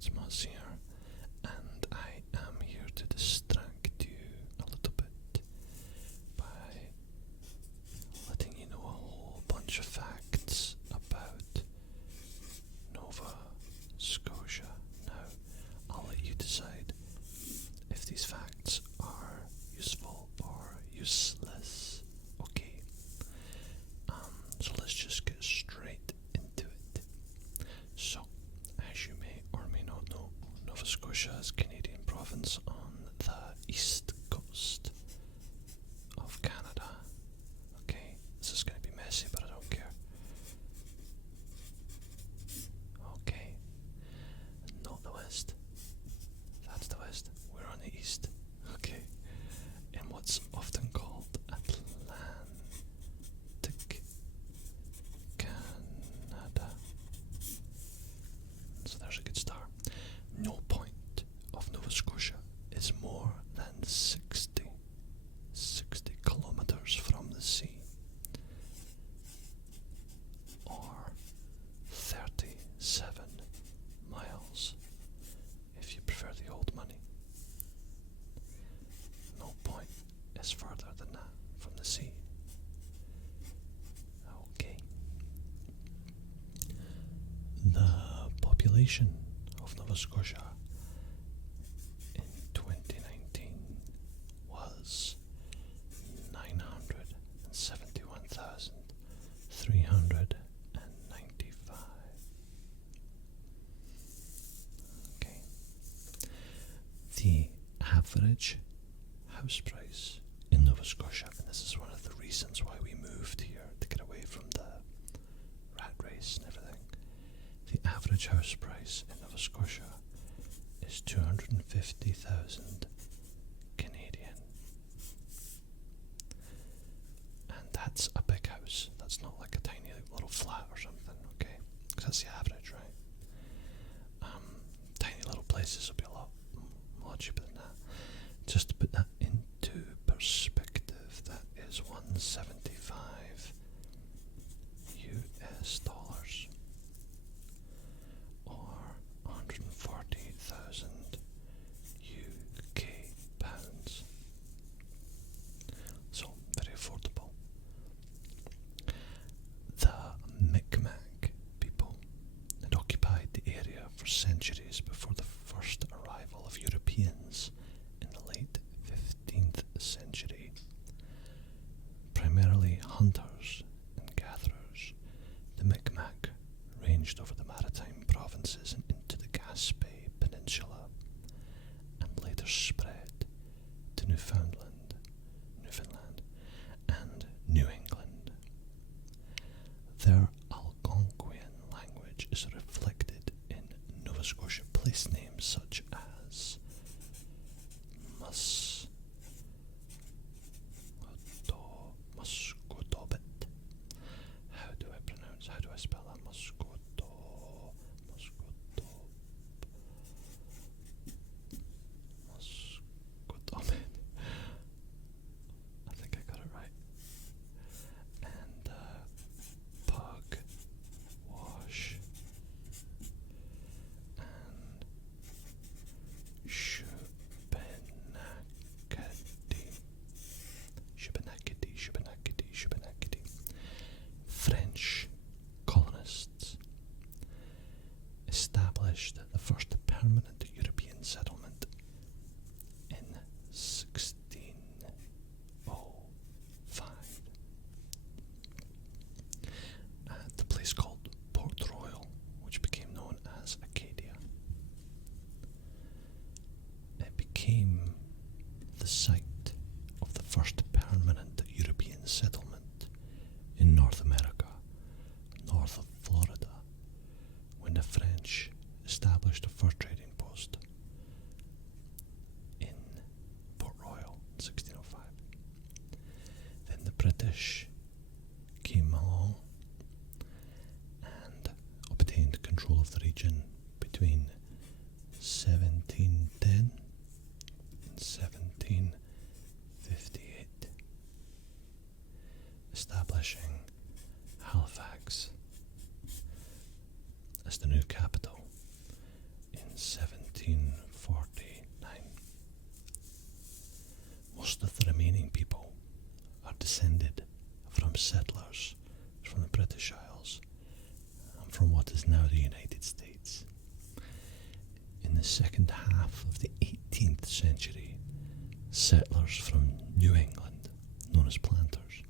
it's Muzz here, and I am here to distract you a little bit by letting you know a whole bunch of facts about Nova Scotia. Now, I'll let you decide if these facts are useful or useless. Okay. So let's just get straight into it. So, as you may or may not know, Nova Scotia is a Canadian province on the east coast of Canada. Okay, this is going to be messy, but I don't care. Okay, not the west. That's the west. We're on the east. Okay, in what's often called Atlantic Canada. So there's a good start. No point of Nova Scotia is more than 60 kilometres from the sea, or 37 miles if you prefer the old money. No point is further than that from the sea. Okay. The population of Nova Scotia in 2019 was 971,395. Okay. The average house price in Nova Scotia, and this is one of the reasons why we moved here, to get away from the rat race and everything. The average house price in Nova Scotia is 250,000 Canadian. And that's a big house. That's not like a tiny little flat or something, okay? Because that's the average, right? Tiny little places will be a lot cheaper than that. Just to put that into perspective, that is 175 US dollars, or 140,000 UK pounds. So, very affordable. The Micmac people had occupied the area for centuries before the first arrival of Europeans in the late 15th century. Primarily hunters and gatherers, the Micmac ranged over the maritime provinces and into the Gaspé Peninsula, and later spread to Newfoundland, and New England. Their Algonquian language is reflected in Nova Scotia place names such as Muscotobit. How do I spell that? Muscotobit. I think I got it right. And Pug, Wash, and Shubenacadie. French colonists established the first permanent European settlement in 1605 at the place called Port Royal, which became known as Acadia. It became the site of the first permanent European settlement in North America, north of Florida, when the French established a fur trading post in Port Royal in 1605. Then the British came along and obtained control of the region between 1710 and 1758, establishing Halifax as the new capital in 1749. Most of the remaining people are descended from settlers from the British Isles and from what is now the United States. In the second half of the 18th century, settlers from New England, known as planters,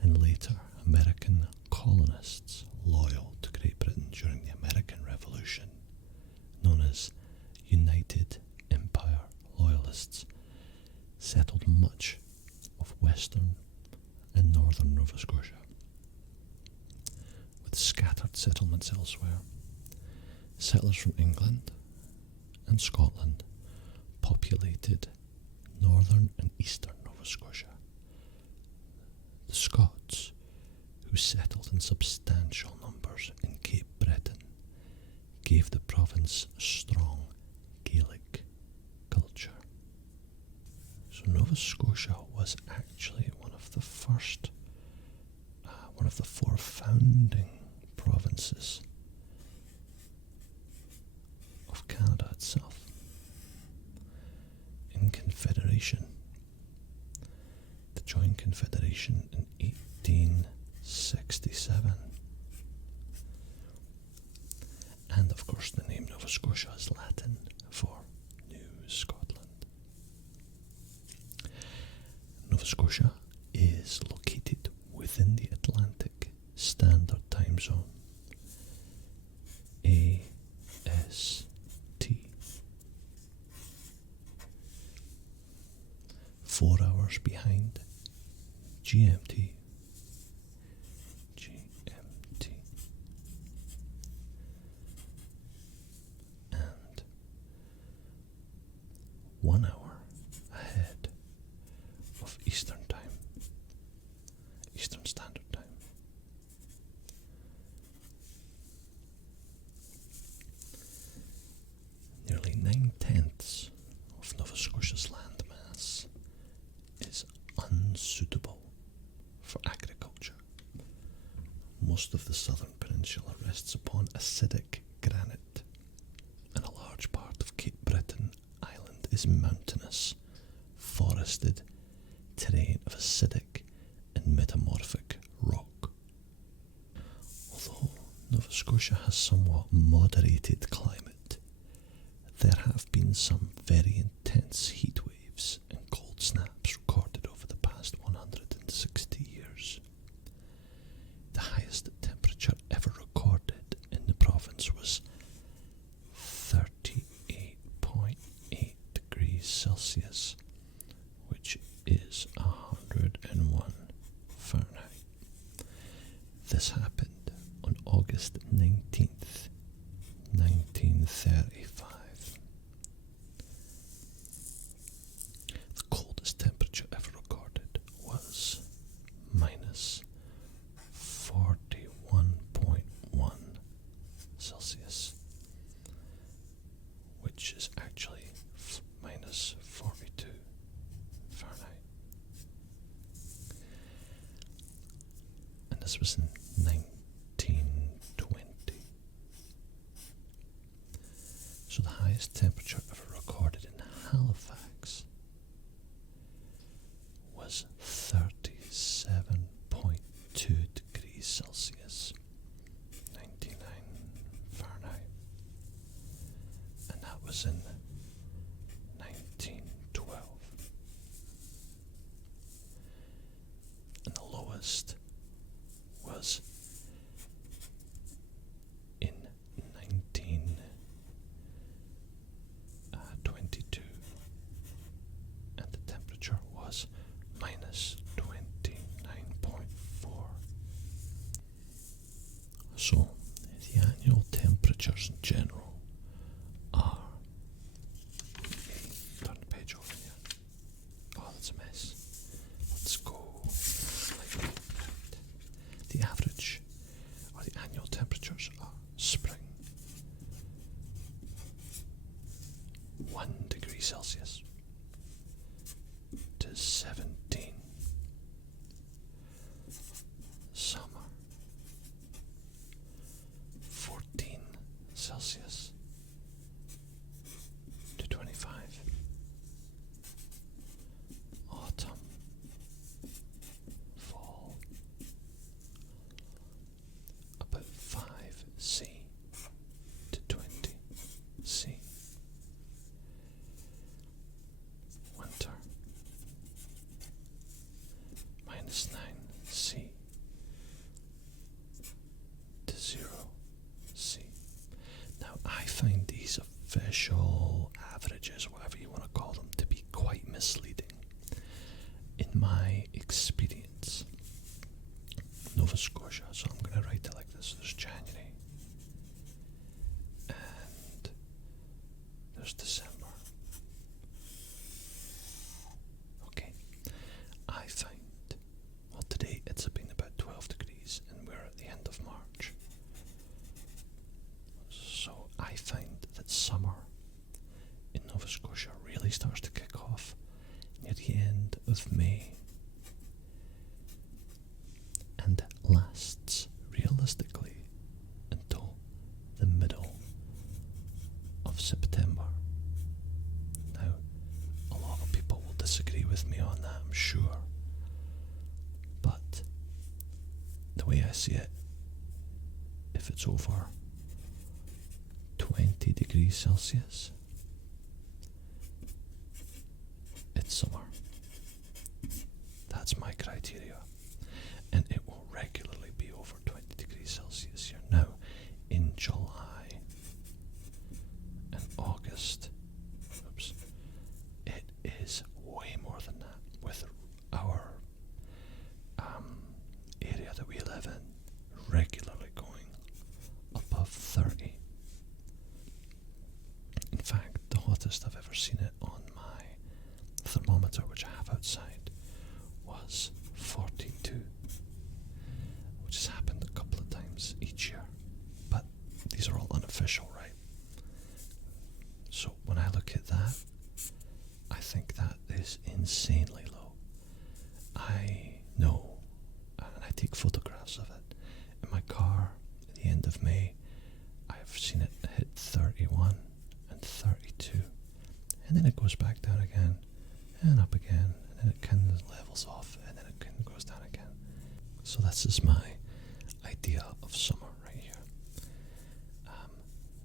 and later American colonists loyal to Great Britain during the American Revolution, known as United Empire Loyalists, settled much of western and northern Nova Scotia, with scattered settlements elsewhere. Settlers from England and Scotland populated northern and eastern Nova Scotia. The Scots, who settled in substantial numbers in Cape Breton, gave the province a strong Gaelic culture. So Nova Scotia was actually one of the four founding provinces of Canada itself. In Confederation, the joined Confederation in 1867. And of course the name Nova Scotia is Latin for New Scotland. Nova Scotia is located within the Atlantic Standard Time Zone, AST. 4 hours behind GMT. And 1 hour ahead of Eastern Time, Eastern Standard Time. Nearly 9/10 of Nova Scotia's landmass is unsuitable for agriculture. Most of the southern peninsula rests upon acidic granite, and a large part of Cape Breton Island is mountainous, forested terrain of acidic and metamorphic rock. Although Nova Scotia has somewhat moderated climate, there have been some very intense heat waves and cold snaps recorded over the past 160 years. The highest temperature ever recorded in the province was 38.8 degrees Celsius, which is 101 Fahrenheit. This happened on August 19th, 1935. The coldest temperature ever recorded was minus 41.1 Celsius, which is actually minus 42 Fahrenheit. And this was in 1920. So the highest temperature ever recorded in Halifax was 37.2 degrees Celsius, 99 Fahrenheit. And that was in 1912. And the lowest was in 1922, and the temperature was minus 29.4. So the annual temperatures in general are, turn the page over here. Oh, that's a mess. Let's go like that. The average, or the annual temperatures are spring 1 degree Celsius to 17. Summer 14 Celsius unofficial averages, whatever you want to call them, to be quite misleading. In my experience, Nova Scotia, so I'm going to write it like this. There's January, and there's December. Okay, I find, well, today it's been about 12 degrees, and we're at the end of March. So I find that summer in Nova Scotia really starts to kick off near the end of May and lasts realistically until the middle of September. Now, a lot of people will disagree with me on that, I'm sure, but the way I see it, if it's over 20 degrees Celsius, it's summer. That's my criteria. And it will regularly be over 20 degrees Celsius here. Now, in July and August, it is way more than that. With our area that we live in regularly going above 30. In fact, the hottest I've ever seen it on my thermometer, which I have outside, was 42, which has happened a couple of times each year, but these are all unofficial, right? So when I look at that, I think that is insanely low. I know, and I take photographs of it. In my car, at the end of May, I've seen it hit 31 and 32, and then it goes back down again, and up again, and then it kind of levels off, and then it kind of goes down again. So this is my idea of summer right here.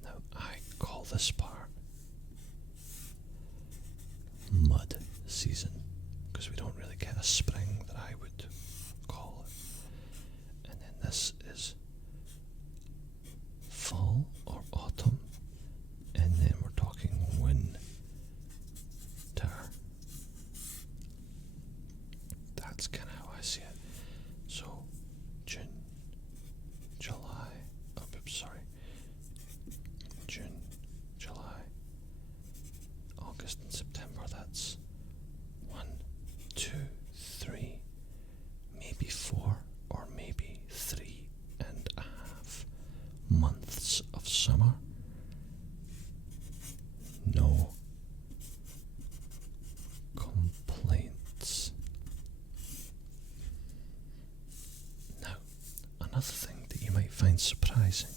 Now I call this part mud season, because we don't really get a spring that I would call it. And then this is fall or autumn, and then we're talking winter. That's kind of how I see it. So June, July, June, July, August and September. That's 1, 2, 3, maybe 4, or maybe 3.5 months of summer. No complaints. Now, another thing that you might find surprising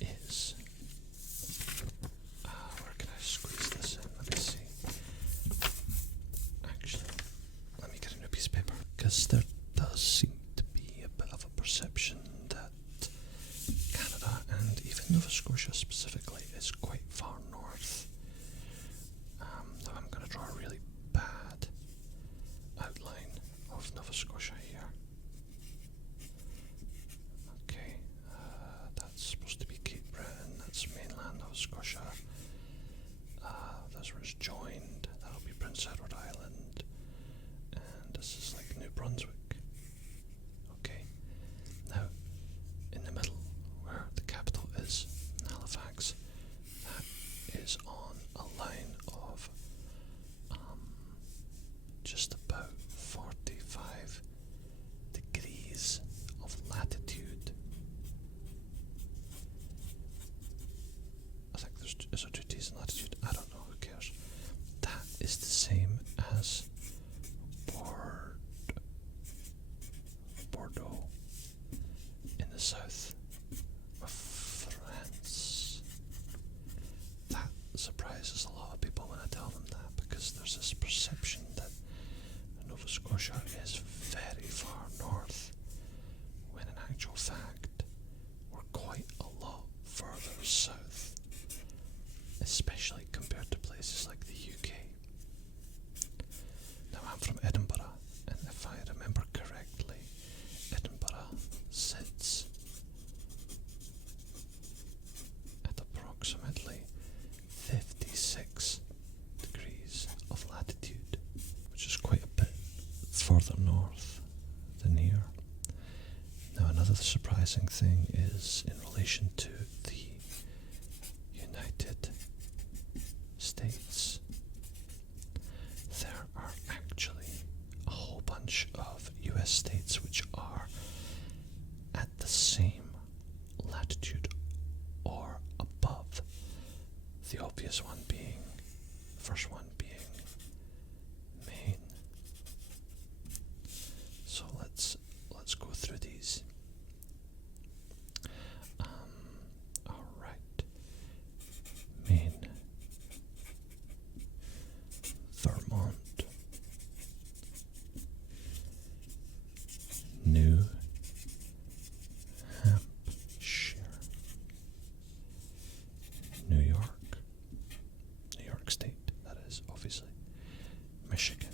is, where can I squeeze this in? Let me see. Actually, let me get a new piece of paper, because there does seem to be a bit of a perception that Canada, and even Nova Scotia specifically, is quite far north. Now I'm going to draw a really bad outline of Nova Scotia here. Okay, that's supposed to be Cape Breton, that's mainland Nova Scotia. That's where it's joined, that'll be Prince Edward Island, and this is like New Brunswick. Okay, now in the middle, where the capital is, Halifax, that is on a line of just about 45 degrees of latitude. I think is there 2 T's in latitude? I don't know, who cares? That is the same as Bordeaux in the south of France. That surprises a lot of people when I tell them that, because there's this perception that Nova Scotia is very far north, when in actual fact we're quite a lot further south, especially compared to places like the UK. Now I'm from Edinburgh, and if I remember correctly, Edinburgh sits at approximately thing is in relation to the United States. There are actually a whole bunch of US states which are at the same latitude or above. The obvious one being, first one being Maine. So let's go through these. Alright. Maine, Vermont, New Hampshire, New York State, that is, obviously, Michigan,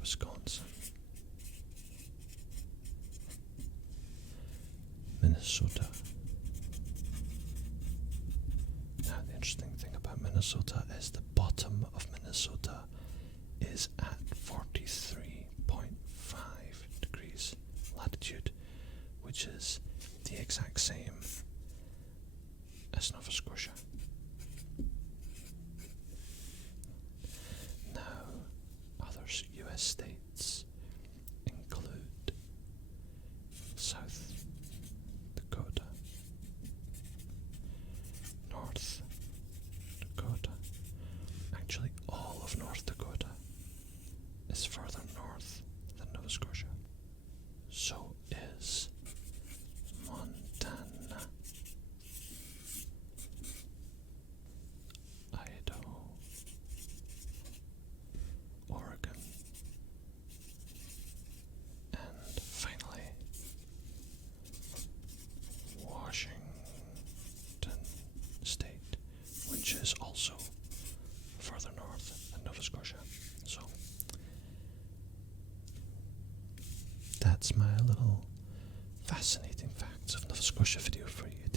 Wisconsin, Minnesota. Now, the interesting thing about Minnesota is the bottom of Minnesota is at 43.5 degrees latitude, which is the exact same as Nova Scotia. Now, other US states include South Dakota, North Dakota. Actually, all of North Dakota is further north than Nova Scotia. So is Montana, Idaho, Oregon, and finally Washington State, which is also further north than Nova Scotia. So that's my little fascinating facts of Nova Scotia video for you